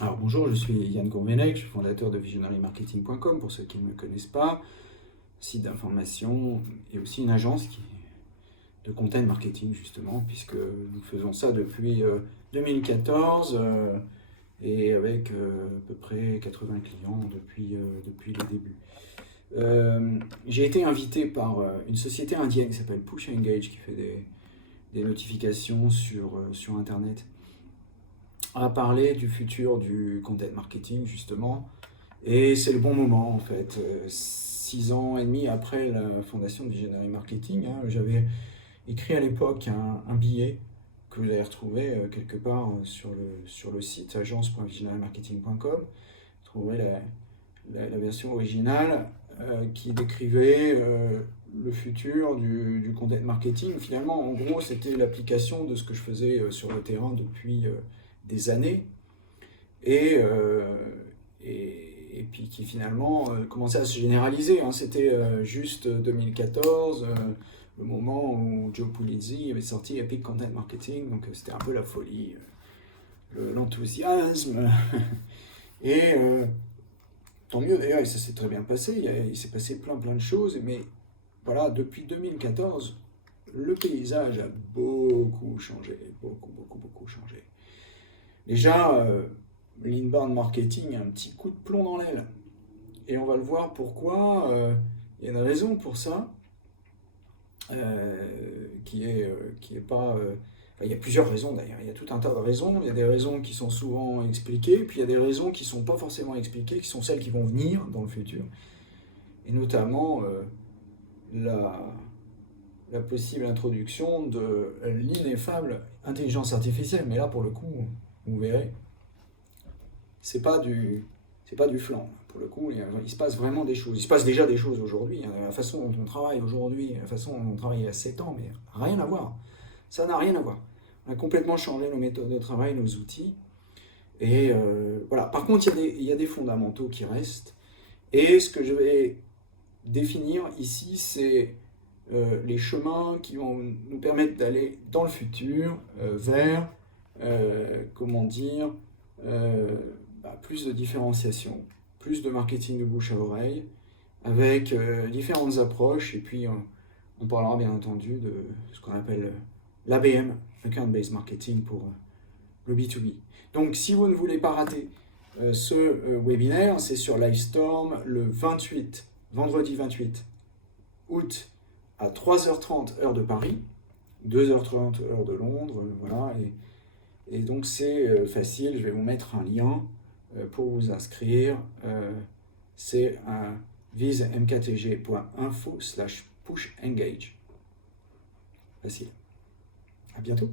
Alors bonjour, je suis Yann Gourvenec, je suis fondateur de visionarymarketing.com pour ceux qui ne me connaissent pas, site d'information et aussi une agence de content marketing justement, puisque nous faisons ça depuis 2014 et avec à peu près 80 clients depuis le début. J'ai été invité par une société indienne qui s'appelle Push Engage, qui fait des notifications sur Internet, à parler du futur du content marketing justement. Et c'est le bon moment en fait. 6 ans et demi après la fondation de Visionary Marketing, j'avais écrit à l'époque un billet que vous allez retrouver quelque part sur le site agence.visionarymarketing.com. Vous trouverez la version originale qui décrivait le futur du content marketing. Finalement, en gros, c'était l'application de ce que je faisais sur le terrain depuis des années et, et puis qui finalement commençait à se généraliser. C'était juste 2014, le moment où Joe Pulizzi avait sorti Epic Content Marketing, donc c'était un peu la folie, l'enthousiasme. Et tant mieux d'ailleurs, et ça s'est très bien passé, il s'est passé plein de choses, mais voilà, depuis 2014, le paysage a beaucoup changé, beaucoup changé. Déjà, l'inbound marketing a un petit coup de plomb dans l'aile. Et on va le voir pourquoi. Il y a une raison pour ça, qui est pas... enfin, il y a plusieurs raisons d'ailleurs, il y a tout un tas de raisons. Il y a des raisons qui sont souvent expliquées, puis il y a des raisons qui ne sont pas forcément expliquées, qui sont celles qui vont venir dans le futur. Et notamment la possible introduction de l'ineffable intelligence artificielle. Mais là, pour le coup, vous verrez, c'est pas du flan. Pour le coup, il se passe vraiment des choses. Il se passe déjà des choses aujourd'hui. La façon dont on travaille aujourd'hui, la façon dont on travaillait il y a 7 ans, mais rien à voir. Ça n'a rien à voir. On a complètement changé nos méthodes de travail, nos outils. Et voilà. Par contre, il y a des fondamentaux qui restent. Et ce que je vais définir ici, c'est les chemins qui vont nous permettre d'aller dans le futur vers, comment dire, plus de différenciation, plus de marketing de bouche à oreille, avec différentes approches, et puis on parlera bien entendu de ce qu'on appelle l'ABM, Account-Based Marketing pour le B2B. Donc si vous ne voulez pas rater ce webinaire, c'est sur Livestorm le vendredi 28 août à 3h30 heure de Paris, 2h30 heure de Londres, voilà, et donc c'est facile, je vais vous mettre un lien pour vous inscrire. C'est un visemktg.info/pushengage. Facile. À bientôt.